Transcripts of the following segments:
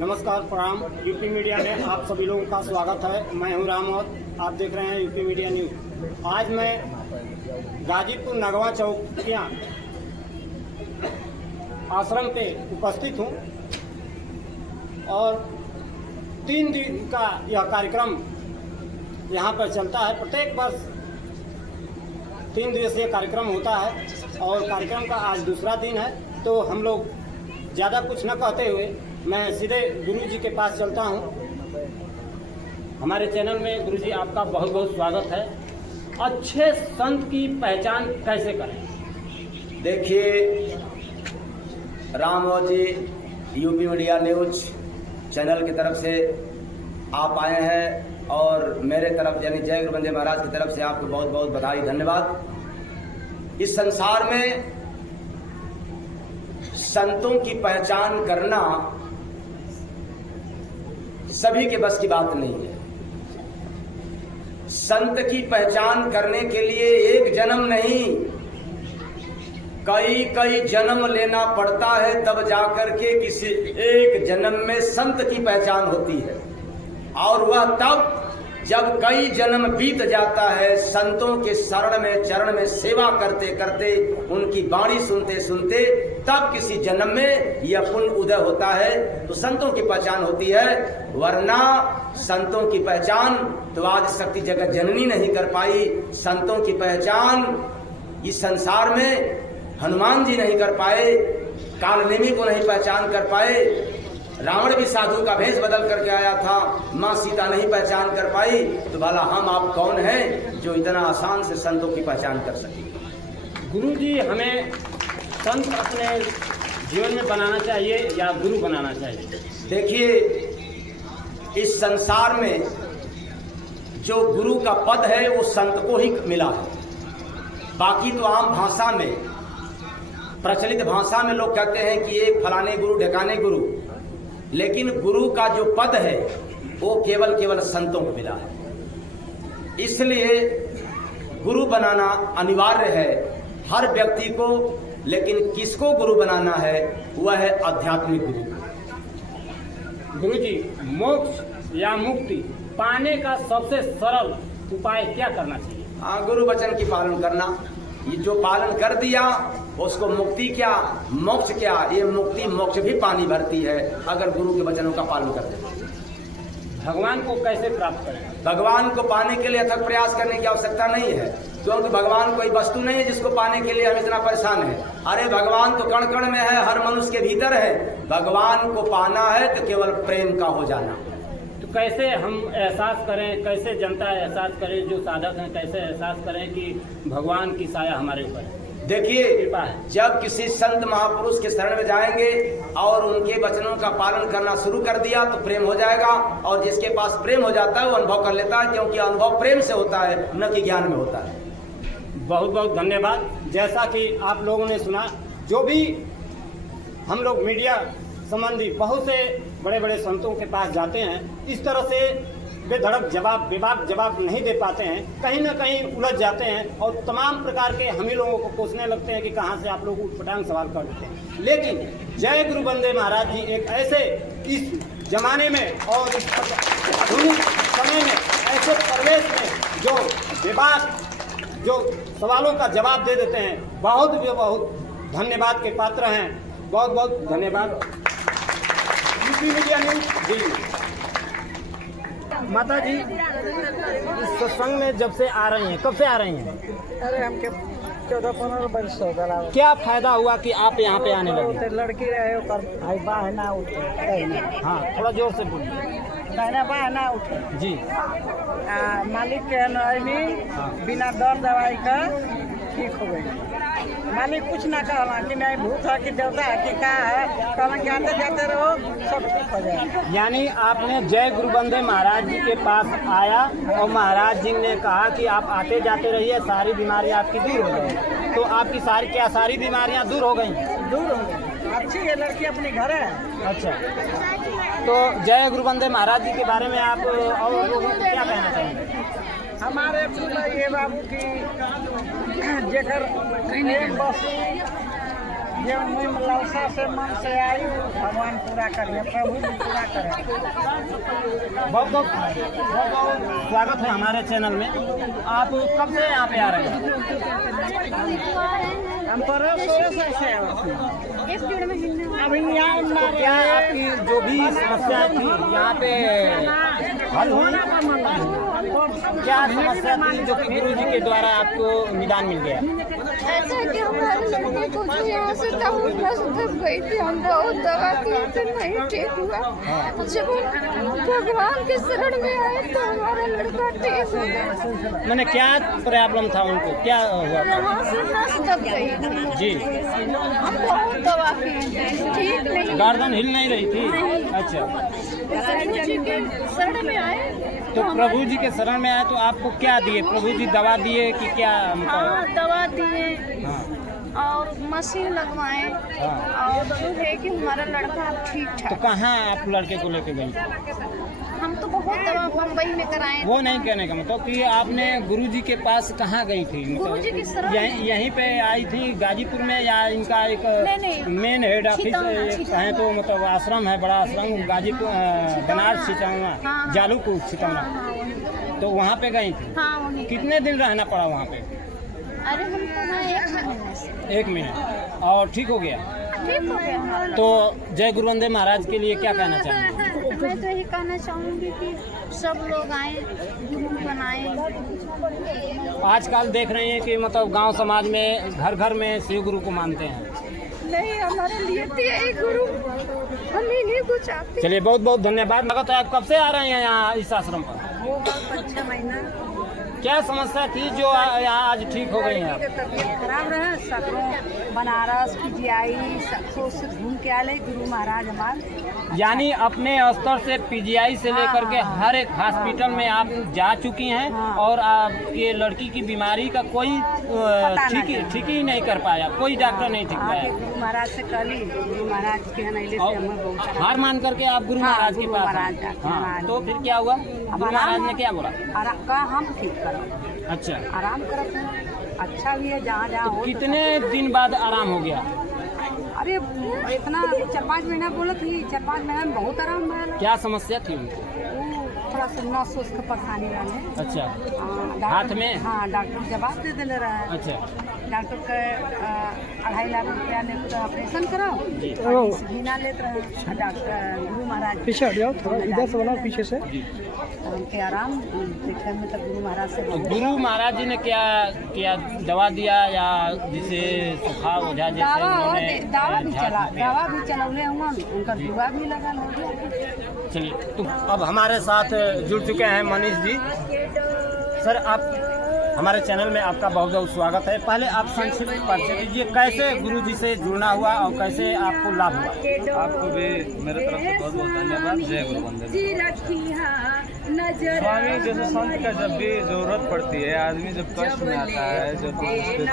नमस्कार, प्रणाम। UP media में आप सभी लोगों का स्वागत है। मैं हूं राम और आप देख रहे हैं यूपी मीडिया न्यूज। आज मैं गाजीपुर नगवा चौकिया आश्रम पे उपस्थित हूं और 3 दिन का यह कार्यक्रम यहां पर चलता है। प्रत्येक वर्ष 3 दिवसीय कार्यक्रम होता है और कार्यक्रम का आज दूसरा दिन है। तो हम लोग ज़्यादा कुछ न कहते हुए मैं सीधे गुरु जी के पास चलता हूँ। हमारे चैनल में गुरु जी आपका बहुत बहुत स्वागत है। अच्छे संत की पहचान कैसे करें? देखिए, रामो जी यूपी मीडिया न्यूज चैनल की तरफ से आप आए हैं और मेरे तरफ यानी जय गुरु बंदे महाराज की तरफ से आपको बहुत बहुत बधाई, धन्यवाद। इस संसार में संतों की पहचान करना सभी के बस की बात नहीं है। संत की पहचान करने के लिए एक जन्म नहीं, कई कई जन्म लेना पड़ता है, तब जाकर के किसी एक जन्म में संत की पहचान होती है। और वह तब जब कई जन्म बीत जाता है, संतों के शरण में चरण में सेवा करते करते, उनकी वाणी सुनते सुनते, तब किसी जन्म में यह पुण्य उदय होता है तो संतों की पहचान होती है। वरना संतों की पहचान तो आज शक्ति जगत जननी नहीं कर पाई। संतों की पहचान इस संसार में हनुमान जी नहीं कर पाए, कालनेमी को नहीं पहचान कर पाए, रावण भी साधु का भेष बदल करके आया था, माँ सीता नहीं पहचान कर पाई, तो भला हम आप कौन हैं जो इतना आसान से संतों की पहचान कर सके? गुरु जी, हमें संत अपने जीवन में बनाना चाहिए या गुरु बनाना चाहिए? देखिए, इस संसार में जो गुरु का पद है वो संत को ही मिला है। बाकी तो आम भाषा में, प्रचलित भाषा में लोग कहते हैं कि एक फलाने गुरु ढेकाने गुरु, लेकिन गुरु का जो पद है वो केवल संतों को मिला है। इसलिए गुरु बनाना अनिवार्य है हर व्यक्ति को। लेकिन किसको गुरु बनाना है? वह है आध्यात्मिक गुरु। गुरु जी, मोक्ष या मुक्ति पाने का सबसे सरल उपाय क्या करना चाहिए? गुरु वचन की पालन करना। ये जो पालन कर दिया उसको मुक्ति क्या मोक्ष क्या, ये मुक्ति मोक्ष भी पानी भरती है अगर गुरु के वचनों का पालन कर दे। भगवान को कैसे प्राप्त करें? भगवान को पाने के लिए अथक प्रयास करने की आवश्यकता नहीं है, क्योंकि भगवान कोई वस्तु नहीं है जिसको पाने के लिए हम इतना परेशान हैं। अरे भगवान तो कण कण में है, हर मनुष्य के भीतर है। भगवान को पाना है तो केवल प्रेम का हो जाना। तो कैसे हम एहसास करें, कैसे जनता एहसास करे, जो साधक हैं कैसे एहसास करें कि भगवान की साया हमारे ऊपर है? देखिए, जब किसी संत महापुरुष के शरण में जाएंगे और उनके वचनों का पालन करना शुरू कर दिया तो प्रेम हो जाएगा। और जिसके पास प्रेम हो जाता है वो अनुभव कर लेता है, क्योंकि अनुभव प्रेम से होता है, न कि ज्ञान में होता है। बहुत बहुत धन्यवाद। जैसा कि आप लोगों ने सुना, जो भी हम लोग मीडिया संबंधी बहुत से बड़े बड़े संतों के पास जाते हैं, इस तरह से बेधड़क बेबाक जवाब नहीं दे पाते हैं, कहीं ना कहीं उलझ जाते हैं और तमाम प्रकार के हम ही लोगों को पूछने लगते हैं कि कहाँ से आप लोग उटपटांग सवाल कर देते हैं। लेकिन जय गुरु बंदे महाराज जी एक ऐसे इस जमाने में और इस आधुनिक समय में ऐसे परिवेश में जो बेबाक जो सवालों का जवाब दे देते हैं, बहुत धन्यवाद के पात्र हैं। बहुत बहुत धन्यवाद। UP media news Delhi. माता जी, इस सत्संग में जब से आ रही हैं, कब से आ रही हैं? अरे हमके 14-15 वर्ष हो गया। क्या फायदा हुआ कि आप यहाँ पे आने लगे? लड़की रहे ओकर भाई बहना उठे। हाँ, थोड़ा जोर से बोलिए। बहना उठे जी। मालिक के बिना दर दवाई का ठीक हो गई। मालिक कुछ ना कहला कि नहीं भूत है कि देवता है कि क्या है, कहला कि आते जाते रहो सब ठीक हो जाएगा। यानी आपने जय गुरु बंदे महाराज जी के पास आया और महाराज जी ने कहा कि आप आते जाते रहिए, सारी बीमारियां आपकी दूर हो गई। तो आपकी सारी बीमारियां दूर हो गई? दूर हो गई। अच्छी है लड़की, अपने घर है। अच्छा, तो जय गुरु बंदे महाराज जी के बारे में आप और लोगों को क्या कहना चाहेंगे? हमारे ये बाबू की जेकर एक बस जो मुँह लालसा से मन से आई भगवान पूरा करिए, प्रभु भी पूरा करे। बहुत बहुत स्वागत है हमारे चैनल में। आप कब से यहाँ पे आ रहे हैं? हम पर अभी यहाँ क्या आपकी जो भी समस्या थी यहाँ पे हल हुई? क्या समस्या थी जो कि गुरु जी के द्वारा आपको निदान मिल गया? ऐसा कि हमारे लड़के को जो यहाँ से दब गई थी, हम बहुत दवा किए थे, नहीं ठीक हुआ। जब भगवान के शरण में आए तो हमारा लड़का ठीक हो गया। मैंने क्या प्रॉब्लम था उनको, क्या हुआ था? यहाँ से नस दब गई थी जी, हम बहुत दवा किए थे, ठीक नहीं। गर्दन हिल नहीं रही थी? अच्छा, प्रभु जी के शरण में आए तो प्रभु जी के शरण में आए तो आपको क्या दिए? प्रभु जी दवा दिए कि क्या? हाँ, दवा दिए हाँ, और मशीन लगवाए और जो है कि हमारा लड़का ठीक तो ठाक। कहाँ आप लड़के को लेके गई? हम तो बहुत दवा बम्बई में कराए। वो नहीं कहने का मतलब कि आपने गुरु जी के पास कहाँ गई थी? गुरुजी के शरण यहीं पे आई थी गाजीपुर में, या इनका एक नहीं। Main head office Chhitauna. कहें तो मतलब आश्रम है, बड़ा आश्रम गाजीपुर बनारस छितौना, हाँ। जालूपुर छितौना, तो वहाँ पे गई थी। हाँ वहीं। कितने दिन रहना पड़ा वहाँ पे? अरे हम तो ना 1 महीने से 1 महीने, और ठीक हो गया? ठीक हो गया हमारा। तो जय गुरु वंदे महाराज के लिए क्या कहना चाहेंगे? मैं तो यही कहना चाहूँगी कि सब लोग आए, गुरु बनाए। आजकल देख रहे हैं कि मतलब गांव समाज में घर घर में शिव गुरु को मानते हैं। नहीं, हमारे लिए तो यही गुरु, हम इन्हीं को चाहते। चलिए, बहुत बहुत धन्यवाद। लगता है आप कब से आ रहे हैं यहाँ इस आश्रम पर? वो 5-6 महीना क्या समस्या थी जो यहाँ आज ठीक हो गई है? तबियत खराब रहे, सकरों बनारस पीजीआई सब घूम के आए गुरु महाराज हमारे। यानी अपने स्तर से पीजीआई से लेकर के हर एक हॉस्पिटल में आप जा चुकी हैं, और आपके लड़की की बीमारी का कोई ठीक ही नहीं कर पाया, कोई डॉक्टर नहीं ठीक पाया। गुरु महाराज से कली, गुरु महाराज के नैले से हमें बहुत हार मान करके आप गुरु महाराज के पास आए। हाँ, तो फिर क्या हुआ? गुरु महाराज ने क्या बोला? हम ठीक करो, अच्छा, आराम करो, अच्छा भी है जहाँ जहाँ हो। कितने दिन बाद आराम हो गया? अरे इतना 4-5 महीना बोला थी, 4-5 महीना में बहुत आराम मिला। क्या समस्या थी उनको? थोड़ा सा नस उस का परेशानी वाले। अच्छा, हाँ, हाथ में? हाँ, डॉक्टर जवाब दे दिले रहा है। अच्छा, डॉक्टर के 2.5 लाख रुपया ले तो ऑपरेशन कराओ, घीना लेते रहे। डॉक्टर गुरु महाराज पीछे हट जाओ, थोड़ा इधर से बोला पीछे से। उनके आराम देखे में तो गुरु महाराज से बहुत। गुरु महाराज जी ने क्या किया? दवा दिया या जिसे सुखा ओझा जैसे दवा उन्होंने भी चला, दवा भी चलौले हुआ, उनका दुआ भी लगा हो गया। चलिए, तो अब हमारे साथ जुड़ चुके हैं मनीष जी। सर, आप हमारे चैनल में आपका बहुत बहुत स्वागत है। पहले आप संक्षिप्त परिचय दीजिए, कैसे गुरु जी से जुड़ना हुआ और कैसे आपको लाभ हुआ? आपको भी मेरे तरफ से बहुत बहुत धन्यवाद। जय गुरु वंदे। स्वामी जैसे संत का जब भी जरूरत पड़ती है, आदमी जब कष्ट में आता है, जब उसपे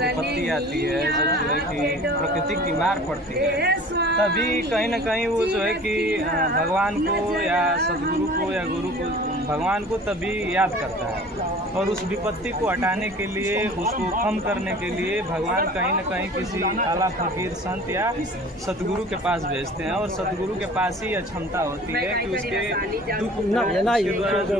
विपत्ति आती है, जब जो है कि प्रकृति की मार पड़ती है, तभी कहीं ना कहीं वो जो है कि भगवान को या सदगुरु को या गुरु को, भगवान को तभी याद करता है, और उस विपत्ति को हटाने के लिए, उसको कम करने के लिए भगवान कहीं न कहीं किसी आला फकीर संत या सतगुरु के पास भेजते हैं, और सतगुरु के पास ही यह क्षमता होती है कि उसके दुख को उसके द्वारा जो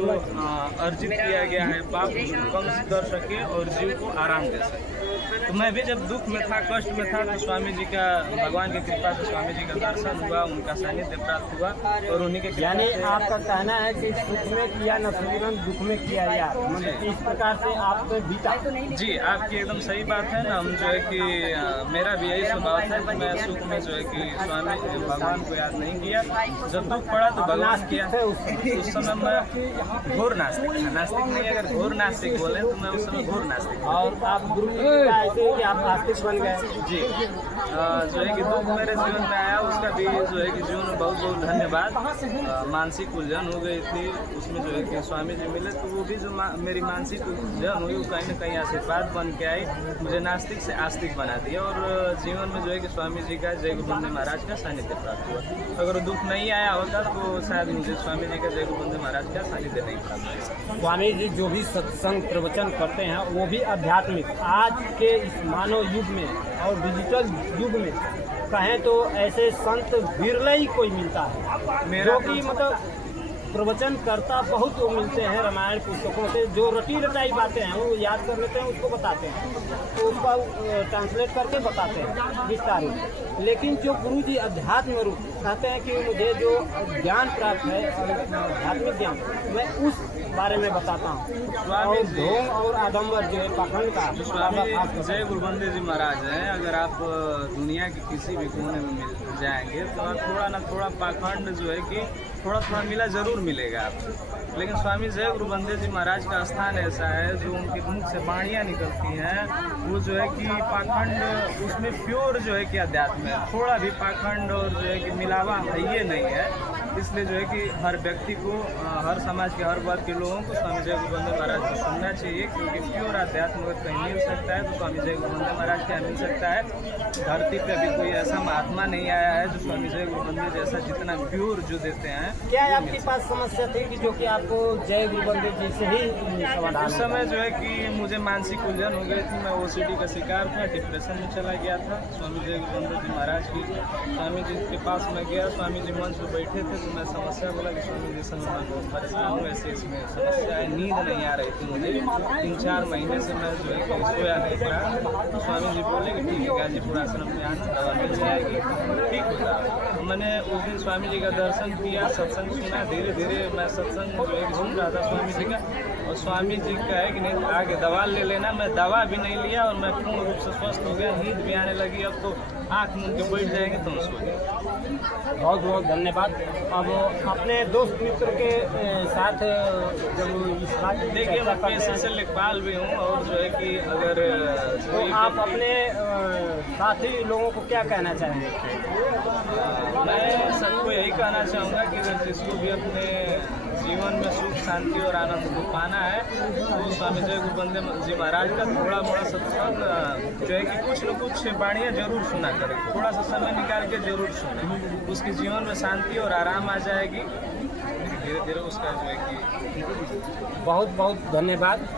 अर्जित किया गया है पाप उसको कम कर सके और जीव को आराम दे सके। तो मैं भी जब दुख में था, कष्ट में था, तो स्वामी जी का, भगवान की कृपा से स्वामी जी का दर्शन हुआ, उनका सानिध्य प्राप्त हुआ, और उन्हीं के यानी आपका कहना है कि सुख में किया न सुमिरन, दुख में किया याद, मतलब इस प्रकार से आप बीता। जी, आपकी एकदम सही बात है ना। हम जो है कि मेरा भी यही स्वभाव था कि मैं सुख में जो है कि स्वामी भगवान को याद नहीं किया, जब दुख पड़ा तो भगवान किया। उस समय मैं घोर नास्तिक था, नास्तिक नहीं, अगर घोर नास्तिक बोले तो मैं उस समय घोर नास्तिक। और आप गुरु जी का ऐसे कि आप आस्तिक बन गए? जी, जो है कि दुख मेरे जीवन में आया, उसका भी जो है कि जीवन में बहुत बहुत धन्यवाद। मानसिक उलझन हो गई थी, उसमें जो है कि स्वामी जी मिले, तो वो भी जो मेरी मानसिक उलझन हुई वो कहीं न कहीं आशीर्वाद बन के आई, मुझे नास्तिक से आस्तिक बना दिया, और जीवन में जो है कि स्वामी जी का, जय गुरु वंदे महाराज का सानिध्य प्राप्त हुआ। अगर दुख नहीं आया होता तो शायद मुझे स्वामी जी का, जय गुरु वंदे महाराज का सानिध्य नहीं प्राप्त हुआ। स्वामी जी जो भी सत्संग प्रवचन करते हैं वो भी आध्यात्मिक, आज के के इस मानव युग में और डिजिटल युग में कहें तो ऐसे संत बिरला ही कोई मिलता है जो कि मतलब प्रवचन करता बहुत वो मिलते हैं रामायण पुस्तकों से, जो रटी रटाई बातें हैं वो याद कर लेते हैं, उसको बताते हैं, तो उसका ट्रांसलेट करके बताते हैं विस्तारित। लेकिन जो गुरु जी अध्यात्म रूप कहते हैं कि मुझे जो ज्ञान प्राप्त है आध्यात्मिक ज्ञान, मैं उस बारे में बताता हूँ। और ढोंग और आडम्बर जो है पाखंड का स्वामी जय गुरुबंदे जी महाराज हैं। अगर आप दुनिया के किसी भी कोने में मिल जाएंगे तो आप थोड़ा ना थोड़ा पाखंड जो है कि थोड़ा थोड़ा मिला जरूर मिलेगा आपको। लेकिन स्वामी जय गुरुबंदे जी महाराज का स्थान ऐसा है जो उनके मुख से वाणियाँ निकलती हैं, वो जो है कि पाखंड उसमें प्योर जो है कि अध्यात्म है, थोड़ा भी पाखंड और जो है कि मिलावा है ये नहीं है। इसलिए जो है कि हर व्यक्ति को, हर समाज के हर वर्ग के लोगों को स्वामी जय गुरुबंदे महाराज को सुनना चाहिए, क्योंकि प्योर अध्यात्म अगर कहीं मिल सकता है तो स्वामी जय गुरुबंदे महाराज क्या मिल सकता है। धरती पे अभी कोई ऐसा महात्मा नहीं आया है जो स्वामी जय गुरुबंदे जैसा जितना प्योर जो देते हैं। क्या आपके पास समस्या थी कि जो कि आपको जय गुरुबंदे जी से ही समाधान? उस समय जो है कि मुझे मानसिक उलझन हो गई थी, मैं OCD का शिकार था, डिप्रेशन में चला गया था। स्वामी जय गुरुबंदे जी महाराज की स्वामी जी के पास मैं गया, स्वामी जी मंच पर बैठे थे तो मैं समस्या बोला कि स्वामी जी से मैं बहुत परेशान हूँ, ऐसे इसमें समस्या है, नींद नहीं आ रही थी मुझे, 3-4 महीने से मैं जो है कि सोया नहीं था। तो स्वामी जी बोले कि ठीक है गाजीपुर आश्रम में आना, दवा मिल जाएगी, ठीक होगा। तो मैंने उस दिन स्वामी जी का दर्शन किया, सत्संग सुना, धीरे धीरे मैं सत्संग जो है सुन रहा था स्वामी जी का, और स्वामी जी का है कि नहीं आगे दवा ले लेना। मैं दवा भी नहीं लिया और मैं पूर्ण रूप से स्वस्थ हो गया, नींद भी आने लगी। अब तो आँख मूंद के बैठ जाएंगे तो सो गए। बहुत बहुत धन्यवाद। अब अपने दोस्त मित्र के साथ जब इस बात देखिए मैं पेशे से लेखपाल भी हूँ, और जो है कि अगर तो आप अपने साथी लोगों को क्या कहना चाहेंगे? मैं सबको यही कहना चाहूँगा कि अगर जिसको भी अपने जीवन में सुख शांति और आनंद को पाना है तो स्वामी जय गुरुबंदे जी महाराज का थोड़ा मोड़ा सत्संग जो है कि कुछ न कुछ वाणियाँ जरूर सुना करें, थोड़ा सा समय निकाल के जरूर सुने, उसके जीवन में शांति और आराम आ जाएगी। धीरे धीरे उसका जो है कि बहुत बहुत धन्यवाद।